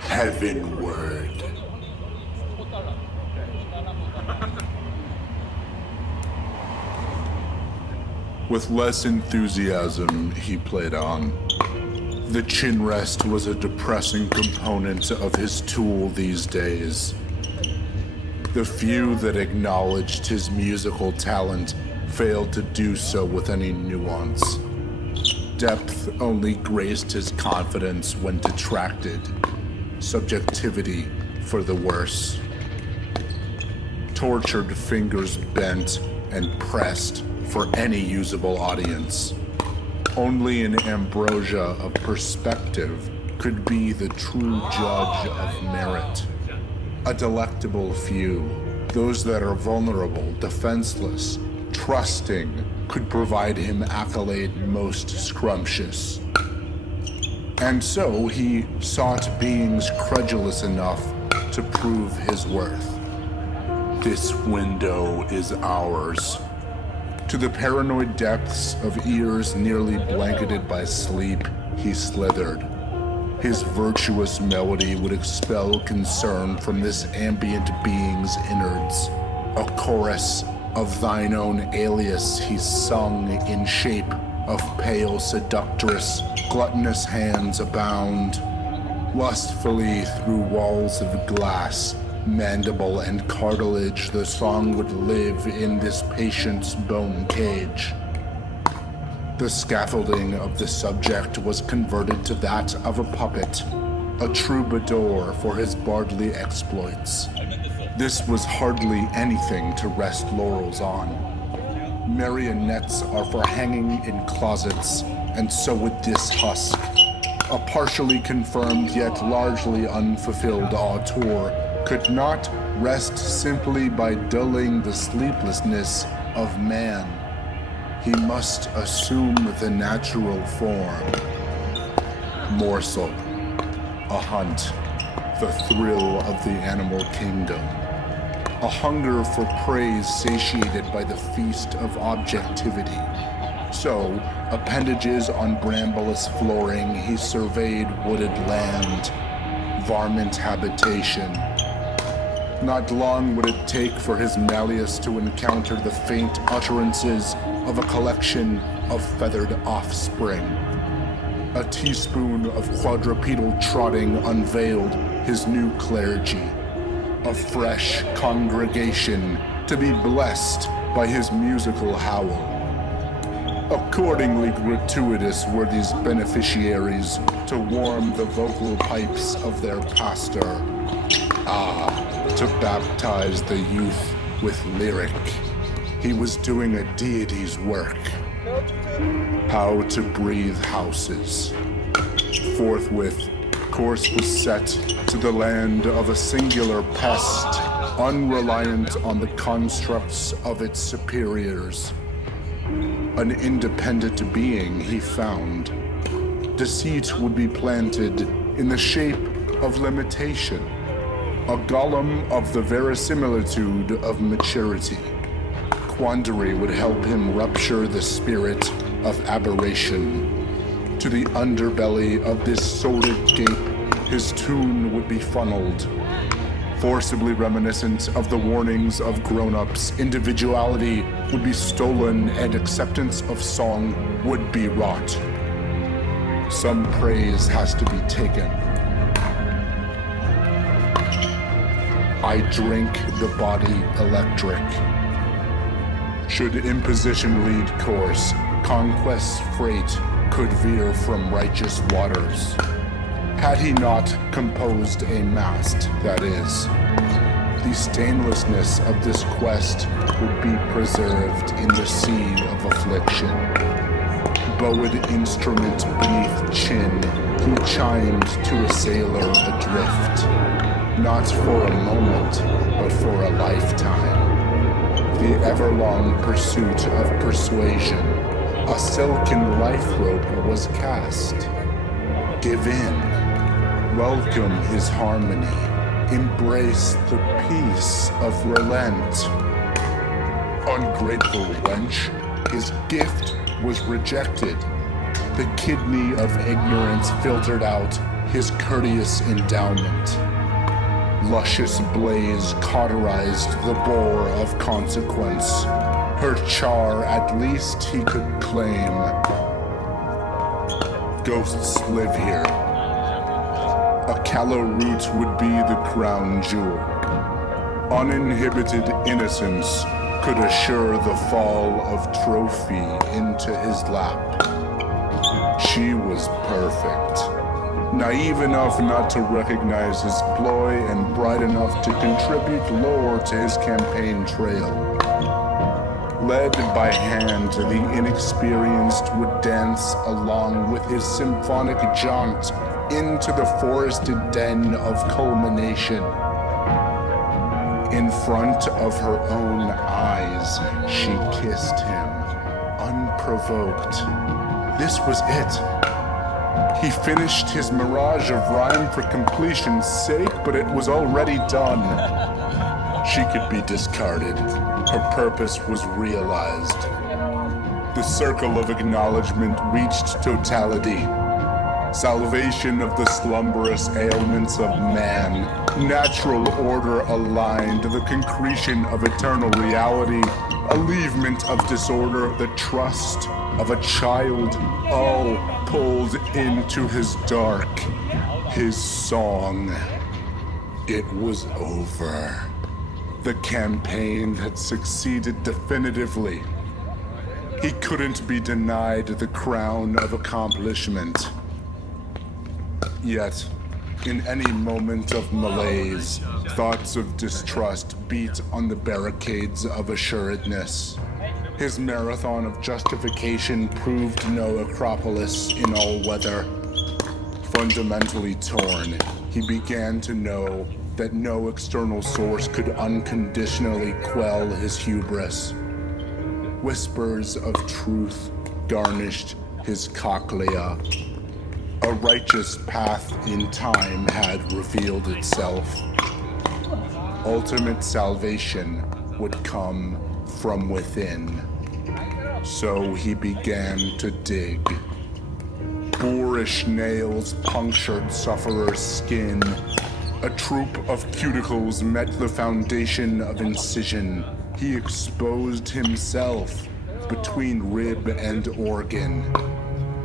Heavenward. With less enthusiasm, he played on. The chin rest was a depressing component of his tool these days. The few that acknowledged his musical talent failed to do so with any nuance. Depth only graced his confidence when detracted. Subjectivity for the worse. Tortured fingers bent and pressed for any usable audience. Only an ambrosia of perspective could be the true judge of merit. A delectable few, those that are vulnerable, defenseless, trusting, could provide him accolade most scrumptious. And so he sought beings credulous enough to prove his worth. This window is ours. To the paranoid depths of ears nearly blanketed by sleep, he slithered. His virtuous melody would expel concern from this ambient being's innards. A chorus of thine own alias he sung in shape of pale seductress, gluttonous hands abound. Lustfully through walls of glass, mandible and cartilage, the song would live in this patient's bone cage. The scaffolding of the subject was converted to that of a puppet, a troubadour for his bardly exploits. This was hardly anything to rest laurels on. Marionettes are for hanging in closets, and so would this husk. A partially confirmed yet largely unfulfilled auteur could not rest simply by dulling the sleeplessness of man. He must assume the natural form. Morsel, a hunt, the thrill of the animal kingdom. A hunger for praise satiated by the feast of objectivity. So, appendages on bramblous flooring, he surveyed wooded land, varmint habitation. Not long would it take for his Malleus to encounter the faint utterances of a collection of feathered offspring. A teaspoon of quadrupedal trotting unveiled his new clergy. A fresh congregation to be blessed by his musical howl. Accordingly gratuitous were these beneficiaries to warm the vocal pipes of their pastor. To baptize the youth with lyric. He was doing a deity's work. How to breathe houses. Forthwith, course was set to the land of a singular pest, unreliant on the constructs of its superiors. An independent being he found. Deceit would be planted in the shape of limitation. A golem of the verisimilitude of maturity. Quandary would help him rupture the spirit of aberration. To the underbelly of this sordid gape, his tune would be funneled. Forcibly reminiscent of the warnings of grown-ups, individuality would be stolen and acceptance of song would be wrought. Some praise has to be taken. I drink the body electric. Should imposition lead course, conquest's freight could veer from righteous waters. Had he not composed a mast, that is, the stainlessness of this quest would be preserved in the sea of affliction. Bowed instrument beneath chin, he chimed to a sailor adrift. Not for a moment, but for a lifetime. The ever-long pursuit of persuasion. A silken life rope was cast. Give in. Welcome his harmony. Embrace the peace of relent. Ungrateful wench, his gift was rejected. The kidney of ignorance filtered out his courteous endowment. Luscious blaze cauterized the boar of consequence. Her char at least he could claim. Ghosts live here. A callow root would be the crown jewel. Uninhibited innocence could assure the fall of trophy into his lap. She was perfect. Naive enough not to recognize his ploy and bright enough to contribute lore to his campaign trail. Led by hand, the inexperienced would dance along with his symphonic jaunt into the forested den of culmination. In front of her own eyes, she kissed him, unprovoked. This was it. He finished his mirage of rhyme for completion's sake, but it was already done. She could be discarded. Her purpose was realized. The circle of acknowledgement reached totality. Salvation of the slumberous ailments of man. Natural order aligned. The concretion of eternal reality. Alleviation of disorder. The trust of a child. All pulled into his dark. His song. It was over. The campaign had succeeded definitively. He couldn't be denied the crown of accomplishment. Yet, in any moment of malaise, thoughts of distrust beat on the barricades of assuredness. His marathon of justification proved no Acropolis in all weather. Fundamentally torn, he began to know that no external source could unconditionally quell his hubris. Whispers of truth garnished his cochlea. A righteous path in time had revealed itself. Ultimate salvation would come from within. So he began to dig. Boorish nails punctured sufferer's skin. A troop of cuticles met the foundation of incision. He exposed himself between rib and organ.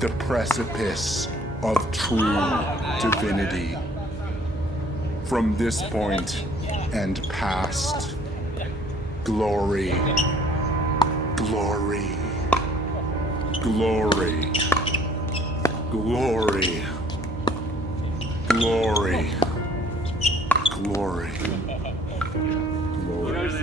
The precipice of true divinity. From this point and past, glory, glory, glory, glory, glory, glory, glory.